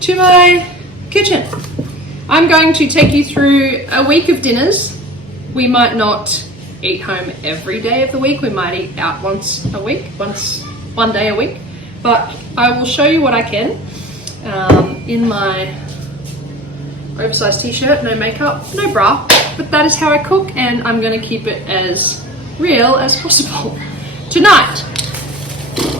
to my kitchen. I'm going to take you through a week of dinners. We might not eat home every day of the week. We might eat out once a week, one day a week. But I will show you what I can in my oversized t-shirt, no makeup, no bra. But that is how I cook, and I'm going to keep it as real as possible. Tonight,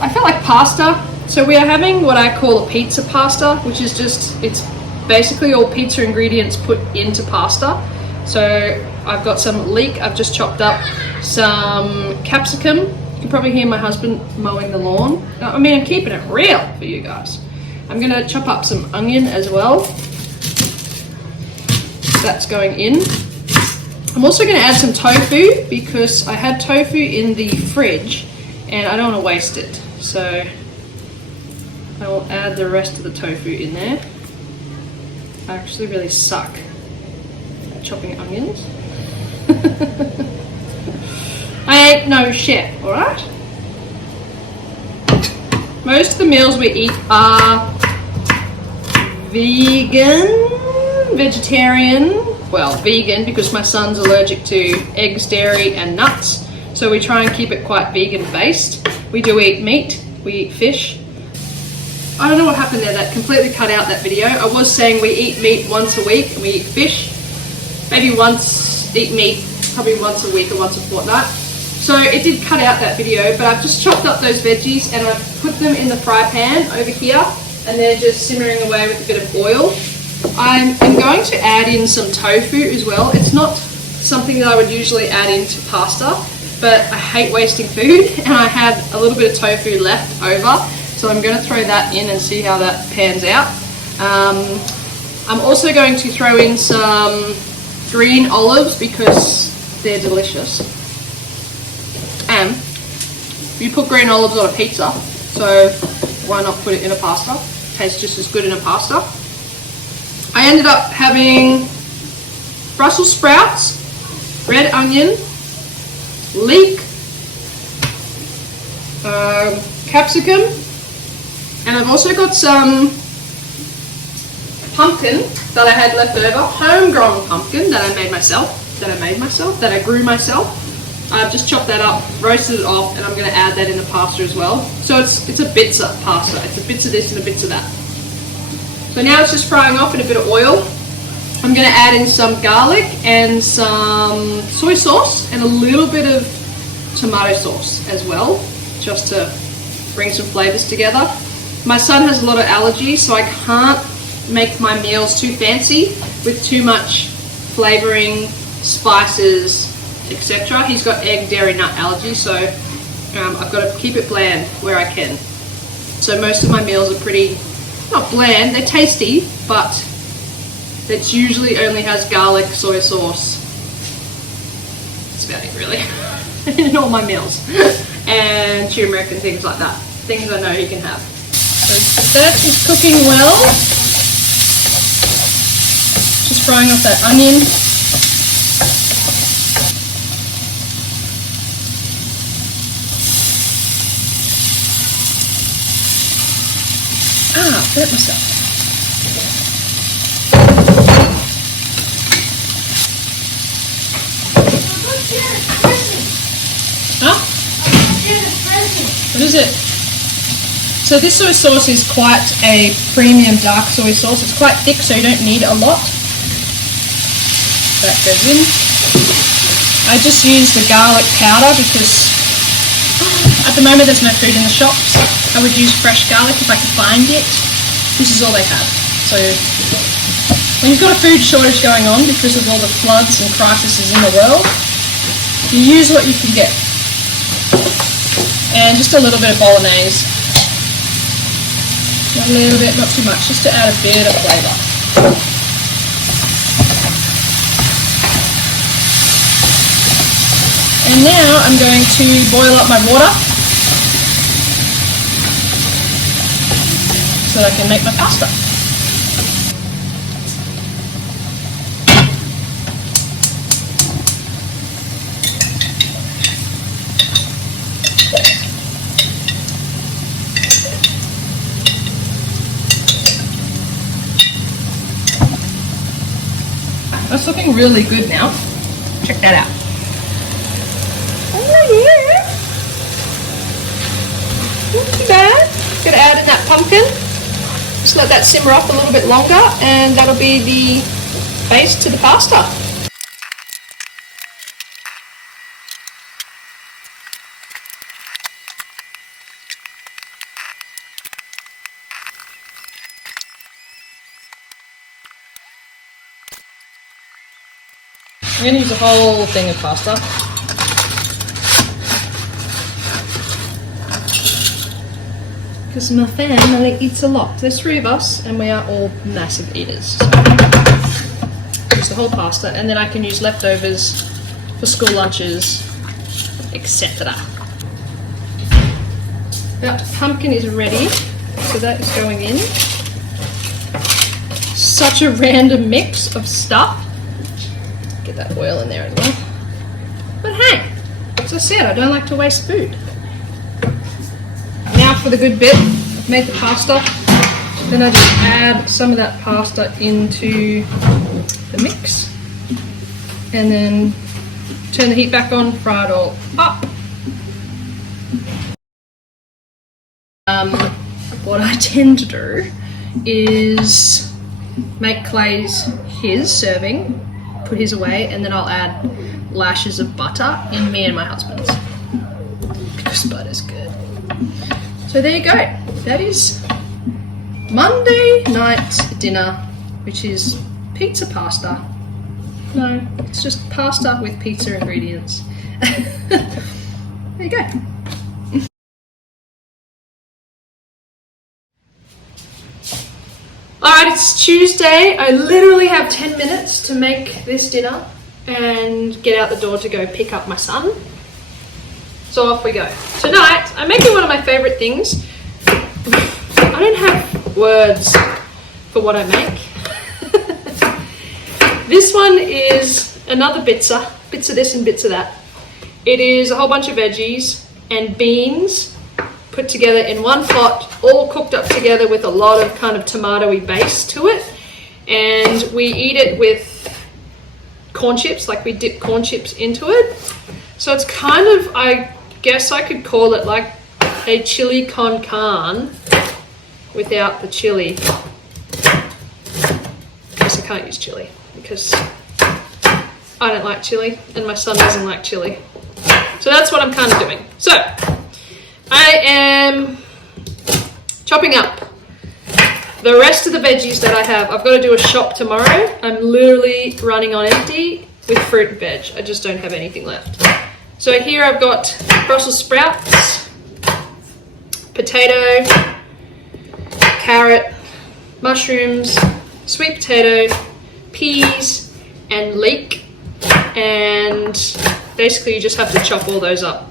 I felt like pasta. So we are having what I call a pizza pasta, which is just, it's basically all pizza ingredients put into pasta. So I've got some leek, I've just chopped up some capsicum. You can probably hear my husband mowing the lawn. I mean, I'm keeping it real for you guys. I'm gonna chop up some onion as well. That's going in. I'm also gonna add some tofu because I had tofu in the fridge and I don't wanna waste it. So I will add the rest of the tofu in there. I actually really suck at chopping onions. I ain't no chef, alright? Most of the meals we eat are vegan, vegetarian, well, vegan because my son's allergic to eggs, dairy and nuts. So we try and keep it quite vegan based. We do eat meat, we eat fish. I don't know what happened there, that completely cut out that video. I was saying we eat meat once a week and we eat fish. Maybe eat meat probably once a week or once a fortnight. So it did cut out that video, but I've just chopped up those veggies and I've put them in the fry pan over here and they're just simmering away with a bit of oil. I'm going to add in some tofu as well. It's not something that I would usually add into pasta, but I hate wasting food and I had a little bit of tofu left over. So I'm going to throw that in and see how that pans out. I'm also going to throw in some green olives because they're delicious. And you put green olives on a pizza, so why not put it in a pasta? It tastes just as good in a pasta. I ended up having Brussels sprouts, red onion, leek, capsicum, and I've also got some pumpkin that I had left over, homegrown pumpkin that I made myself, that I grew myself. I've just chopped that up, roasted it off, and I'm going to add that in the pasta as well. So it's a pizza pasta. It's a bits of this and a bits of that. So now it's just frying off in a bit of oil. I'm going to add in some garlic and some soy sauce and a little bit of tomato sauce as well, just to bring some flavors together. My son has a lot of allergies, so I can't make my meals too fancy with too much flavoring, spices, etc. He's got egg, dairy, nut allergies, so I've got to keep it bland where I can. So most of my meals are pretty, not bland, they're tasty, but it usually only has garlic, soy sauce. That's about it really, in all my meals. And turmeric and things like that. Things I know he can have. So that is cooking well. Just frying off that onion. Hurt myself. Huh? What is it? So this soy sauce is quite a premium dark soy sauce. It's quite thick, so you don't need a lot. That goes in. I just use the garlic powder because at the moment there's no food in the shops. I would use fresh garlic if I could find it. This is all they have. So when you've got a food shortage going on because of all the floods and crises in the world, you use what you can get. And just a little bit of bolognese. A little bit, not too much, just to add a bit of flavour. And now I'm going to boil up my water so that I can make my pasta. That's looking really good now. Check that out. Oh yeah. Not too bad. Gonna add in that pumpkin. Just let that simmer up a little bit longer, and that'll be the base to the pasta. I'm going to use a whole thing of pasta. Because my family eats a lot. There's 3 of us and we are all massive eaters. So use the whole pasta, and then I can use leftovers for school lunches, etc. That pumpkin is ready, so that is going in. Such a random mix of stuff. Get that oil in there as well. But hey, as I said, I don't like to waste food. Now for the good bit. I've made the pasta. Then I just add some of that pasta into the mix. And then turn the heat back on, fry it all up. What I tend to do is make Clay's his serving, put his away, and then I'll add lashes of butter in me and my husband's, because butter's good. So there you go. That is Monday night dinner, which is pizza pasta. No, it's just pasta with pizza ingredients. There you go. Alright, it's Tuesday. I literally have 10 minutes to make this dinner and get out the door to go pick up my son. So off we go. Tonight, I'm making one of my favourite things. I don't have words for what I make. This one is another bits of this and bits of that. It is a whole bunch of veggies and beans put together in one pot, all cooked up together with a lot of kind of tomatoey base to it. And we eat it with corn chips, like we dip corn chips into it. So it's kind of, I guess I could call it like a chili con carne without the chili. I guess I can't use chili because I don't like chili and my son doesn't like chili. So that's what I'm kind of doing. So I am chopping up the rest of the veggies that I have. I've got to do a shop tomorrow. I'm literally running on empty with fruit and veg. I just don't have anything left. So here I've got Brussels sprouts, potato, carrot, mushrooms, sweet potato, peas, and leek. And basically you just have to chop all those up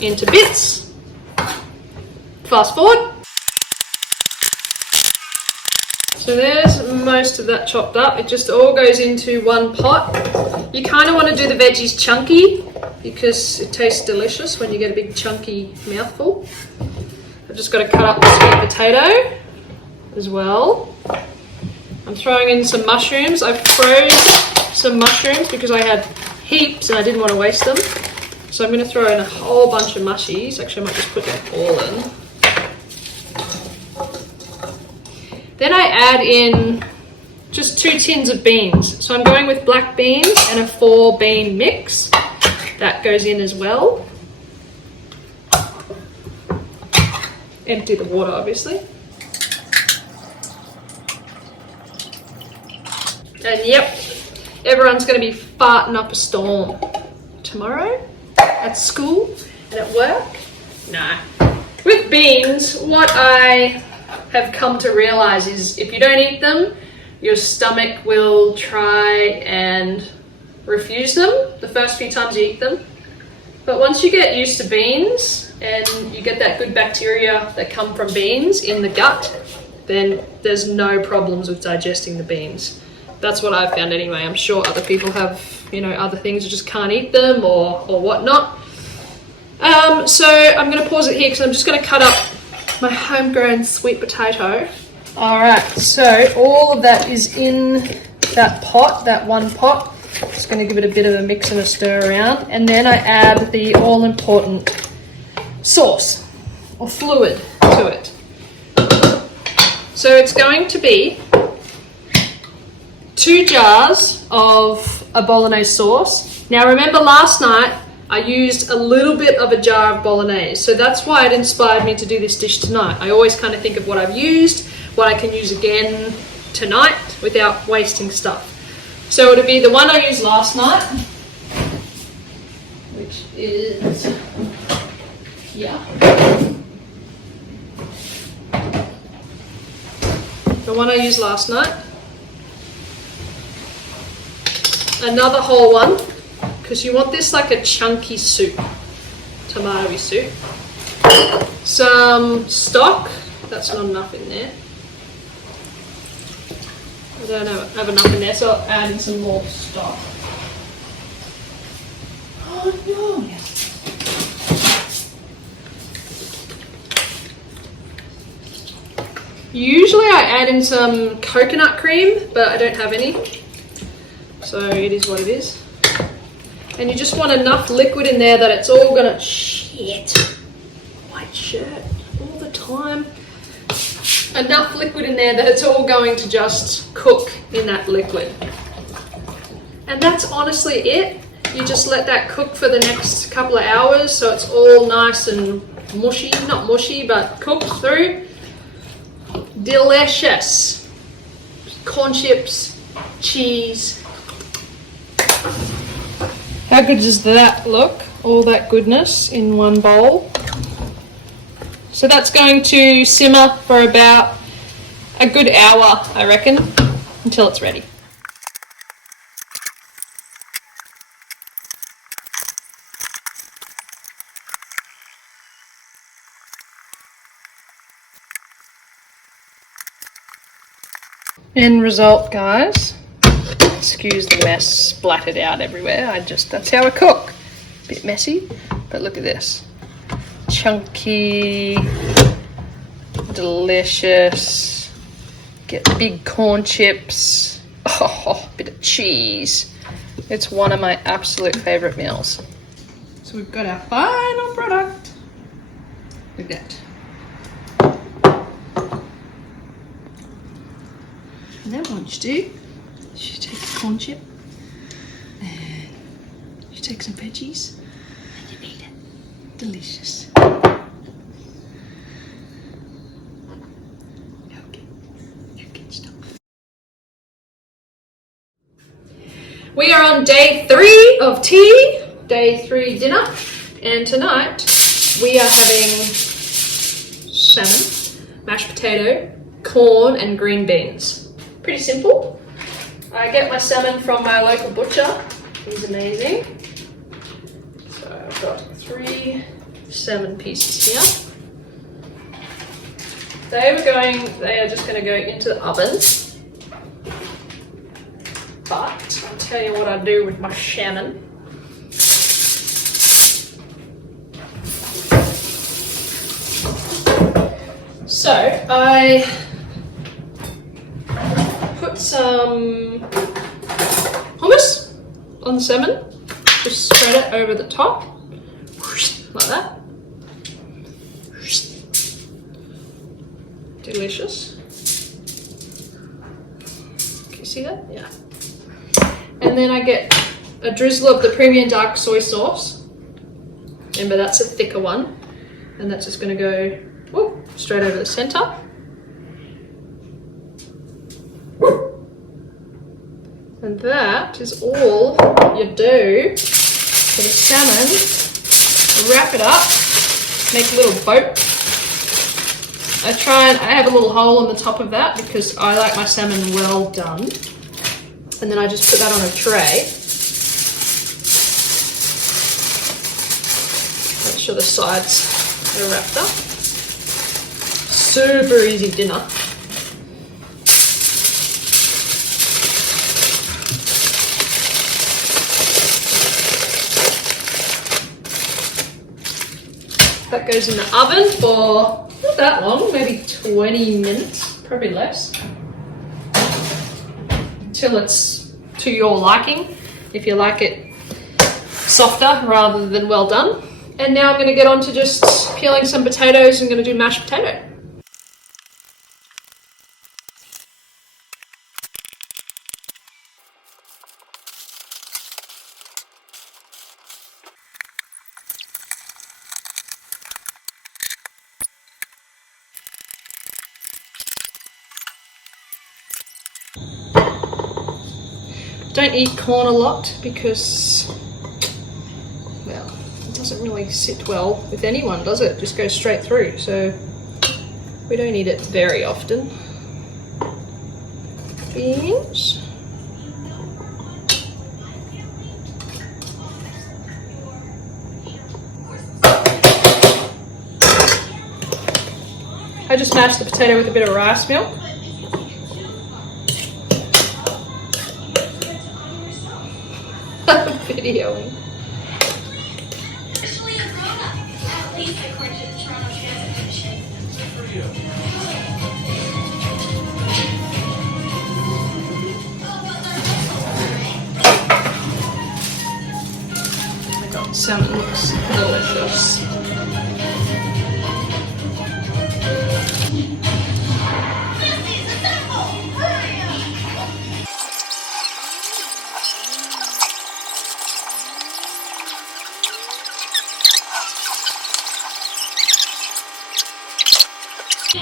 into bits. Fast forward. So there's most of that chopped up. It just all goes into one pot. You kind of want to do the veggies chunky because it tastes delicious when you get a big chunky mouthful. I've just got to cut up the sweet potato as well. I'm throwing in some mushrooms. I froze some mushrooms because I had heaps and I didn't want to waste them. So I'm going to throw in a whole bunch of mushies. Actually, I might just put them all in. Then I add in just 2 tins of beans. So I'm going with black beans and a 4 bean mix. That goes in as well. Empty the water, obviously. And yep, everyone's going to be farting up a storm tomorrow at school and at work. Nah. With beans, what I have come to realize is if you don't eat them, your stomach will try and refuse them the first few times you eat them. But once you get used to beans and you get that good bacteria that come from beans in the gut, then there's no problems with digesting the beans. That's what I've found anyway. I'm sure other people have, you know, other things you just can't eat them or whatnot. So I'm going to pause it here because I'm just going to cut up my homegrown sweet potato. Alright, so all of that is in that pot, that one pot. Just going to give it a bit of a mix and a stir around. And then I add the all-important sauce or fluid to it. So it's going to be 2 jars of a bolognese sauce. Now remember last night I used a little bit of a jar of bolognese, so that's why it inspired me to do this dish tonight. I always kind of think of what I've used, what I can use again tonight without wasting stuff. So it'll be the one I used last night, which is, yeah, the one I used last night. Another whole one, because you want this like a chunky soup, tomato-y soup. Some stock, that's not enough in there. I don't have enough in there, so I'll add in some more stock. Oh no! Usually I add in some coconut cream, but I don't have any. So it is what it is. And you just want enough liquid in there that it's all gonna, shit, white shirt all the time. Enough liquid in there that it's all going to just cook in that liquid. And that's honestly it. You just let that cook for the next couple of hours so it's all nice and mushy, not mushy, but cooked through. Delicious. Corn chips, cheese. How good does that look? All that goodness in one bowl. So that's going to simmer for about a good hour, I reckon, until it's ready. End result, guys. Excuse the mess splattered out everywhere. That's how I cook. Bit messy, but look at this. Chunky, delicious. Get big corn chips. Oh, bit of cheese. It's one of my absolute favorite meals. So we've got our final product. Look at that. And then what you do, you take a corn chip and you take some veggies and you eat it. Delicious. Okay, stuff. We are on day 3 of tea, day 3 dinner, and tonight we are having salmon, mashed potato, corn and green beans. Pretty simple. I get my salmon from my local butcher. He's amazing. So I've got 3 salmon pieces here. They are just going to go into the oven. But I'll tell you what I do with my salmon. So I put some hummus on the salmon, just spread it over the top, like that. Delicious. Can you see that? Yeah. And then I get a drizzle of the premium dark soy sauce. Remember, that's a thicker one. And that's just going to go straight over the center. And that is all you do for the salmon. Wrap it up, make a little boat. I have a little hole on the top of that because I like my salmon well done. And then I just put that on a tray. Make sure the sides are wrapped up. Super easy dinner. That goes in the oven for not that long, maybe 20 minutes, probably less. till it's to your liking, if you like it softer rather than well done. And now I'm going to get on to just peeling some potatoes. I'm going to do mashed potato. Don't eat corn a lot because, well, it doesn't really sit well with anyone, does it? It just goes straight through, so we don't eat it very often. Beans. I just mashed the potato with a bit of rice milk. Videoing. My God, salmon looks delicious.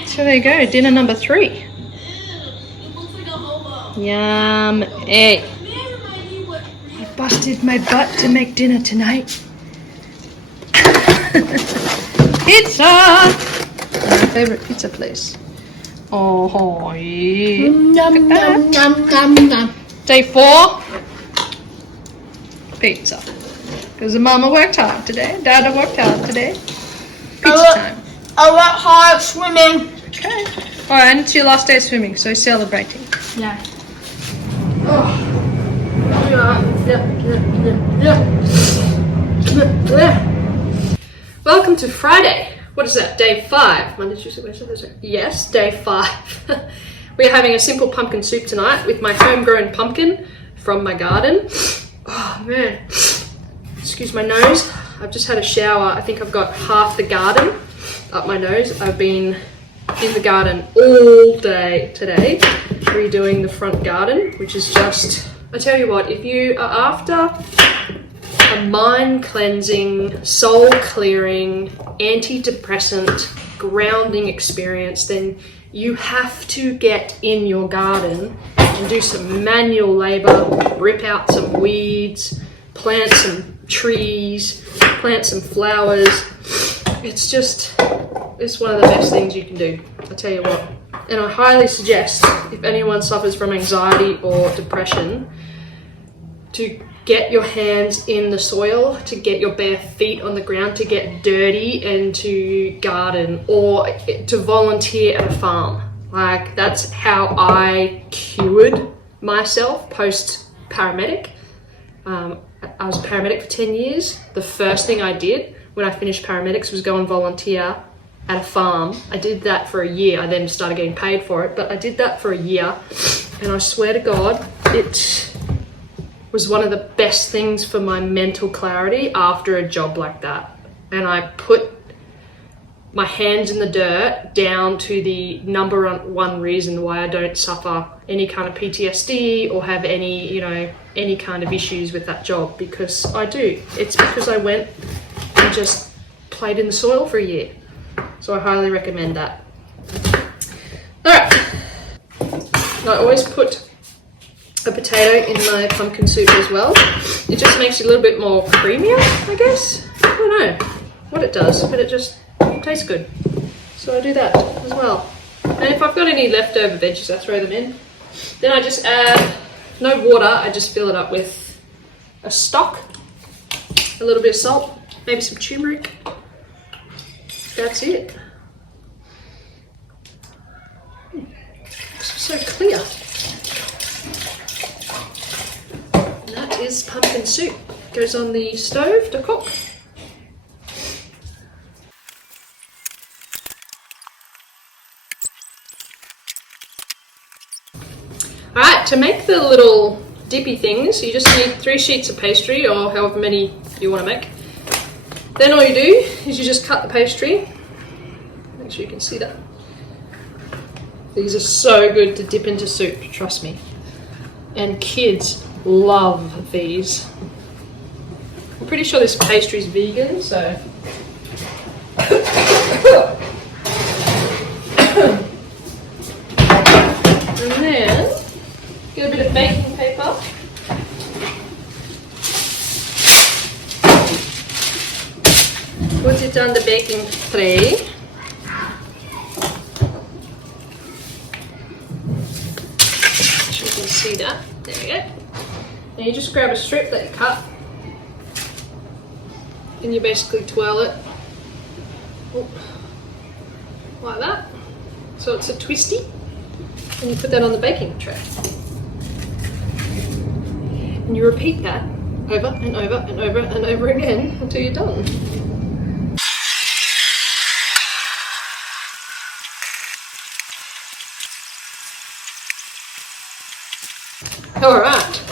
So there you go, dinner number 3. Yum. Hey. I busted my butt to make dinner tonight. Pizza! My favorite pizza place. Oh, yeah. Nom, nom, nom, nom, nom. Day 4. Pizza. Because the mama worked hard today. Dada worked hard today. Pizza time. I went hard swimming. Okay. Alright, and it's your last day of swimming, so celebrating. Yeah. Oh. Welcome to Friday. What is that? Day 5. Monday, Tuesday, Wednesday, Thursday. Yes, day 5. We're having a simple pumpkin soup tonight with my homegrown pumpkin from my garden. Oh man. Excuse my nose. I've just had a shower. I think I've got half the garden up my nose. I've been in the garden all day today, redoing the front garden, which is just, I tell you what, if you are after a mind cleansing, soul clearing, antidepressant, grounding experience, then you have to get in your garden and do some manual labor, rip out some weeds, plant some trees, plant some flowers. It's one of the best things you can do, I tell you what. And I highly suggest, if anyone suffers from anxiety or depression, to get your hands in the soil, to get your bare feet on the ground, to get dirty and to garden or to volunteer at a farm. Like, that's how I cured myself post-paramedic. I was a paramedic for 10 years. The first thing I did when I finished paramedics was go and volunteer at a farm. I did that for a year. I then started getting paid for it, but I did that for a year. And I swear to God, it was one of the best things for my mental clarity after a job like that. And I put my hands in the dirt down to the number one reason why I don't suffer any kind of PTSD or have any kind of issues with that job, because I do. It's because I went and just played in the soil for a year. So I highly recommend that. All right. I always put a potato in my pumpkin soup as well. It just makes it a little bit more creamier, I guess. I don't know what it does, but it just tastes good. So I do that as well. And if I've got any leftover veggies, I throw them in. Then I just add, no water, I just fill it up with a stock, a little bit of salt, maybe some turmeric. That's it. It's so clear. And that is pumpkin soup. Goes on the stove to cook. Alright, to make the little dippy things, you just need 3 sheets of pastry or however many you want to make. Then all you do is you just cut the pastry. Make sure you can see that. These are so good to dip into soup, trust me. And kids love these. I'm pretty sure this pastry is vegan, so. And then get a bit of baking paper. Put it on the baking tray. So you can see that. There we go. And you just grab a strip that you cut. And you basically twirl it. Oop. Like that. So it's a twisty. And you put that on the baking tray. And you repeat that over and over and over and over again until you're done. Alright,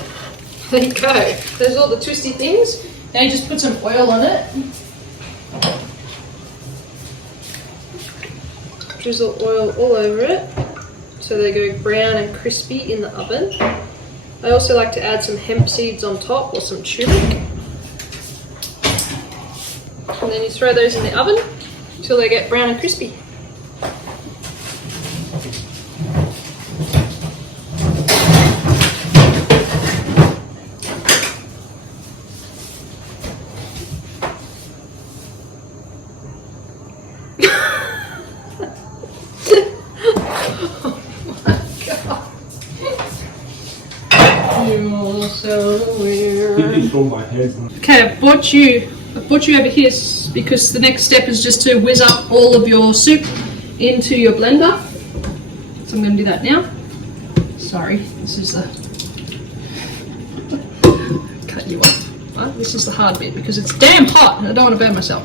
there you go. There's all the twisty things. Now you just put some oil on it. Drizzle oil all over it so they go brown and crispy in the oven. I also like to add some hemp seeds on top or some turmeric. And then you throw those in the oven until they get brown and crispy. So weird. Okay, I brought you over here because the next step is just to whiz up all of your soup into your blender. So I'm going to do that now. Sorry, this is the cut you off. Right, this is the hard bit because it's damn hot and I don't want to burn myself.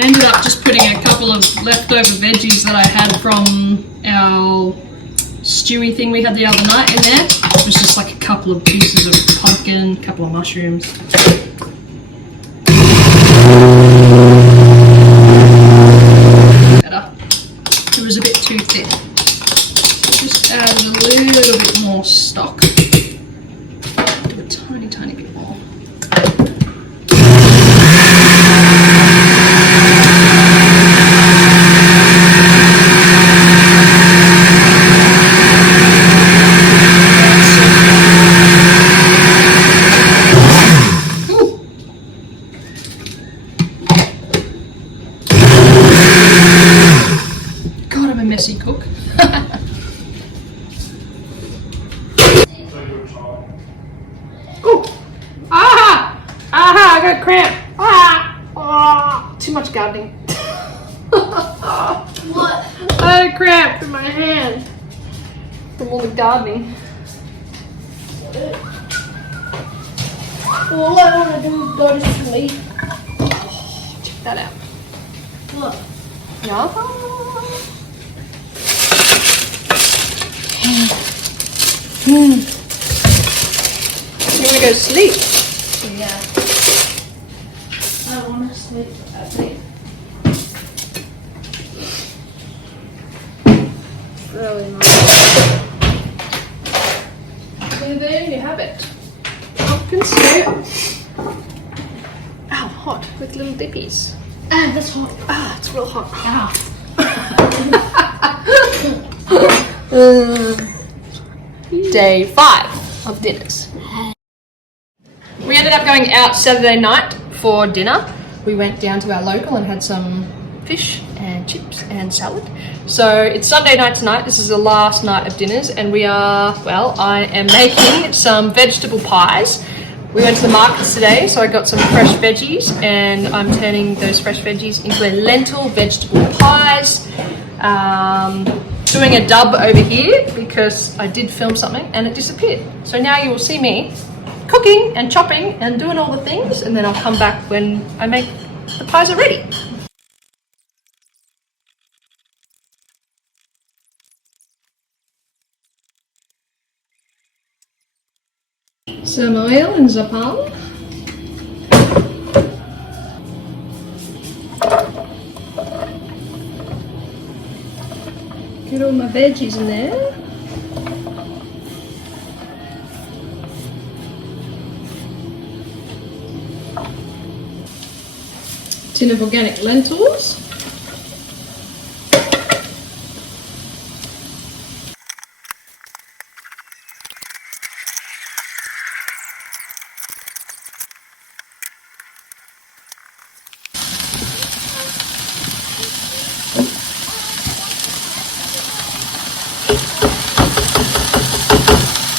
I ended up just putting a couple of leftover veggies that I had from our stewy thing we had the other night in there. It was just like a couple of pieces of pumpkin, a couple of mushrooms. Better. It was a bit too thick. Just add a little bit more stock. Do a tiny, tiny bit more. Messy cook. Oh! Aha! Aha! I got cramp. Ah! Oh, too much gardening. What? I had a cramp in my hand from all the gardening. All I want to do is go to sleep. Check that out. Look. Yeah. You want to go to sleep? Yeah. I want to sleep. I think. Really nice. So there you have it. Pumpkin soup. Ow, hot with little dippies. Ah, that's hot. Ah, it's real hot. Day 5 of dinners. We ended up going out Saturday night for dinner. We went down to our local and had some fish and chips and salad. So it's Sunday night tonight. This is the last night of dinners and we are, well, I am making some vegetable pies. We went to the markets today, so I got some fresh veggies and I'm turning those fresh veggies into a lentil vegetable pies. Doing a dub over here because I did film something and it disappeared. So now you will see me cooking and chopping and doing all the things, and then I'll come back when I make the pies are ready. Some oil in the pan. Get all my veggies in there. Tin of organic lentils.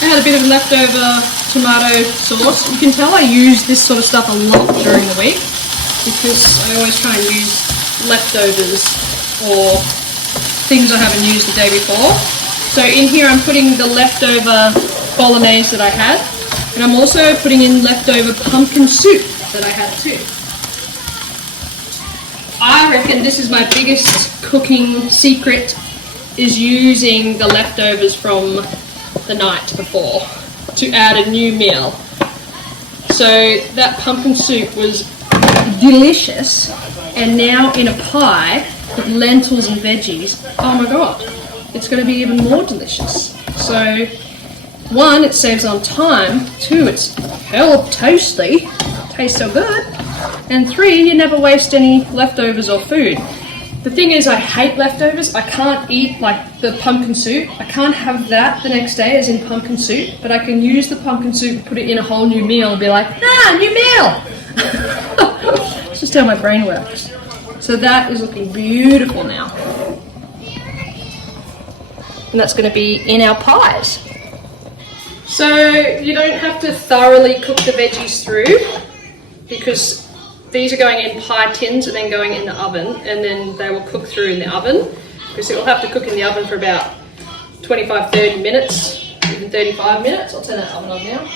I had a bit of leftover tomato sauce. You can tell I use this sort of stuff a lot during the week because I always try and use leftovers or things I haven't used the day before. So in here I'm putting the leftover bolognese that I had, and I'm also putting in leftover pumpkin soup that I had too. I reckon this is my biggest cooking secret, is using the leftovers from the night before to add a new meal. So that pumpkin soup was delicious, and now in a pie with lentils and veggies, oh my god, it's going to be even more delicious. So one, it saves on time, two, it's hell tasty, tastes so good, and three, you never waste any leftovers or food. The thing is, I hate leftovers. I can't eat like the pumpkin soup. I can't have that the next day as in pumpkin soup, but I can use the pumpkin soup, put it in a whole new meal and be like, ah, new meal! It's just how my brain works. So that is looking beautiful now. And that's going to be in our pies. So you don't have to thoroughly cook the veggies through, because these are going in pie tins and then going in the oven, and then they will cook through in the oven, because it will have to cook in the oven for about 25-30 minutes, even 35 minutes. I'll turn that oven on now.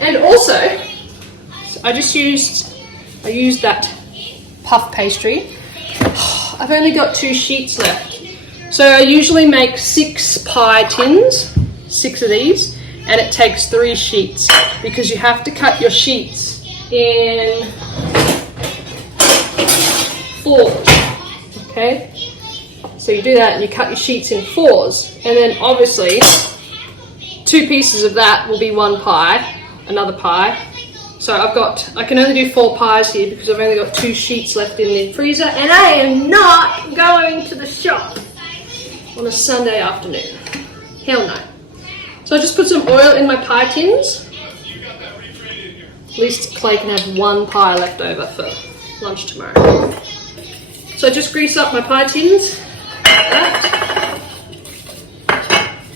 And also, I used that puff pastry. I've only got 2 sheets left. So I usually make 6 pie tins, 6 of these, and it takes 3 sheets, because you have to cut your sheets in 4s, okay? So you do that and you cut your sheets in 4s, and then obviously 2 pieces of that will be 1 pie, another pie. So I can only do 4 pies here because I've only got 2 sheets left in the freezer, and I am not going to the shop on a Sunday afternoon. Hell no. So I just put some oil in my pie tins. At least Clay can have 1 pie left over for lunch tomorrow. So I just grease up my pie tins like that.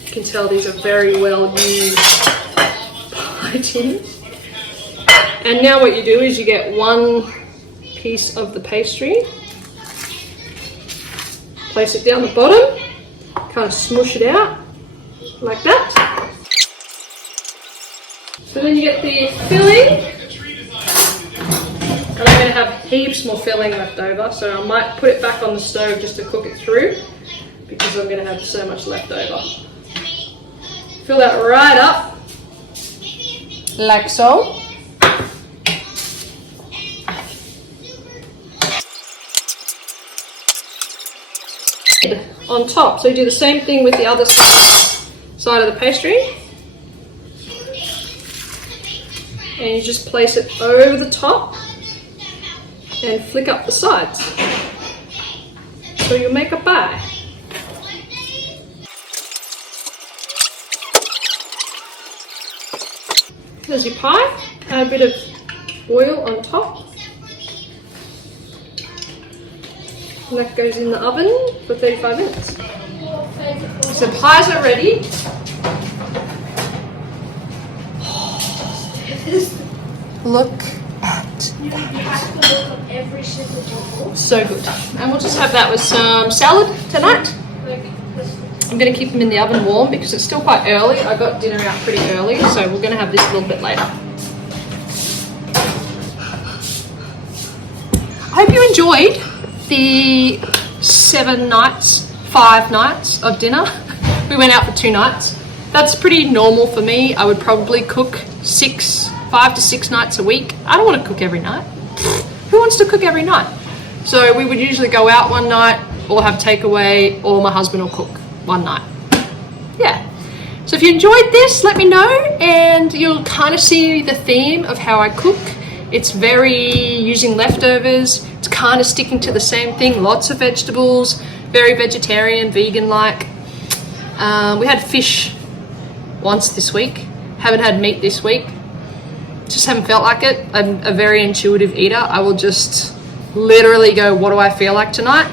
You can tell these are very well used pie tins. And now what you do is you get 1 piece of the pastry, place it down the bottom, kind of smush it out like that. So then you get the filling, and I'm going to have heaps more filling left over, so I might put it back on the stove just to cook it through, because I'm going to have so much left over. Fill that right up, like so. On top, so you do the same thing with the other side of the pastry, and you just place it over the top and flick up the sides, so you make a pie. There's your pie. Add a bit of oil on top. And that goes in the oven for 35 minutes. So pies are ready. Look at You have to look up every single bubble. so good. And we'll just have that with some salad tonight. I'm going to keep them in the oven warm because it's still quite early. I got dinner out pretty early, so we're going to have this a little bit later. I hope you enjoyed the 7 nights 5 nights of dinner. We went out for 2 nights. That's pretty normal for me. I would probably cook 5 to 6 nights a week. I don't want to cook every night. Who wants to cook every night? So we would usually go out one night or have takeaway, or my husband will cook one night. Yeah. So if you enjoyed this, let me know, and you'll kind of see the theme of how I cook. It's very using leftovers. It's kind of sticking to the same thing. Lots of vegetables, very vegetarian, vegan-like. We had fish once this week. Haven't had meat this week. Just haven't felt like it. I'm a very intuitive eater. I will just literally go, what do I feel like tonight?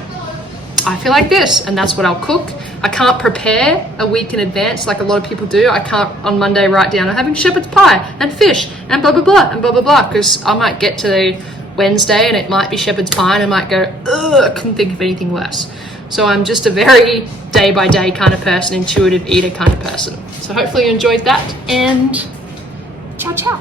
I feel like this, and that's what I'll cook. I can't prepare a week in advance like a lot of people do. I can't on Monday write down, I'm having shepherd's pie and fish and blah, blah, blah, and blah, blah, blah, because I might get to Wednesday and it might be shepherd's pie and I might go, ugh, I couldn't think of anything worse. So I'm just a very day-by-day kind of person, intuitive eater kind of person. So hopefully you enjoyed that, and ciao, ciao.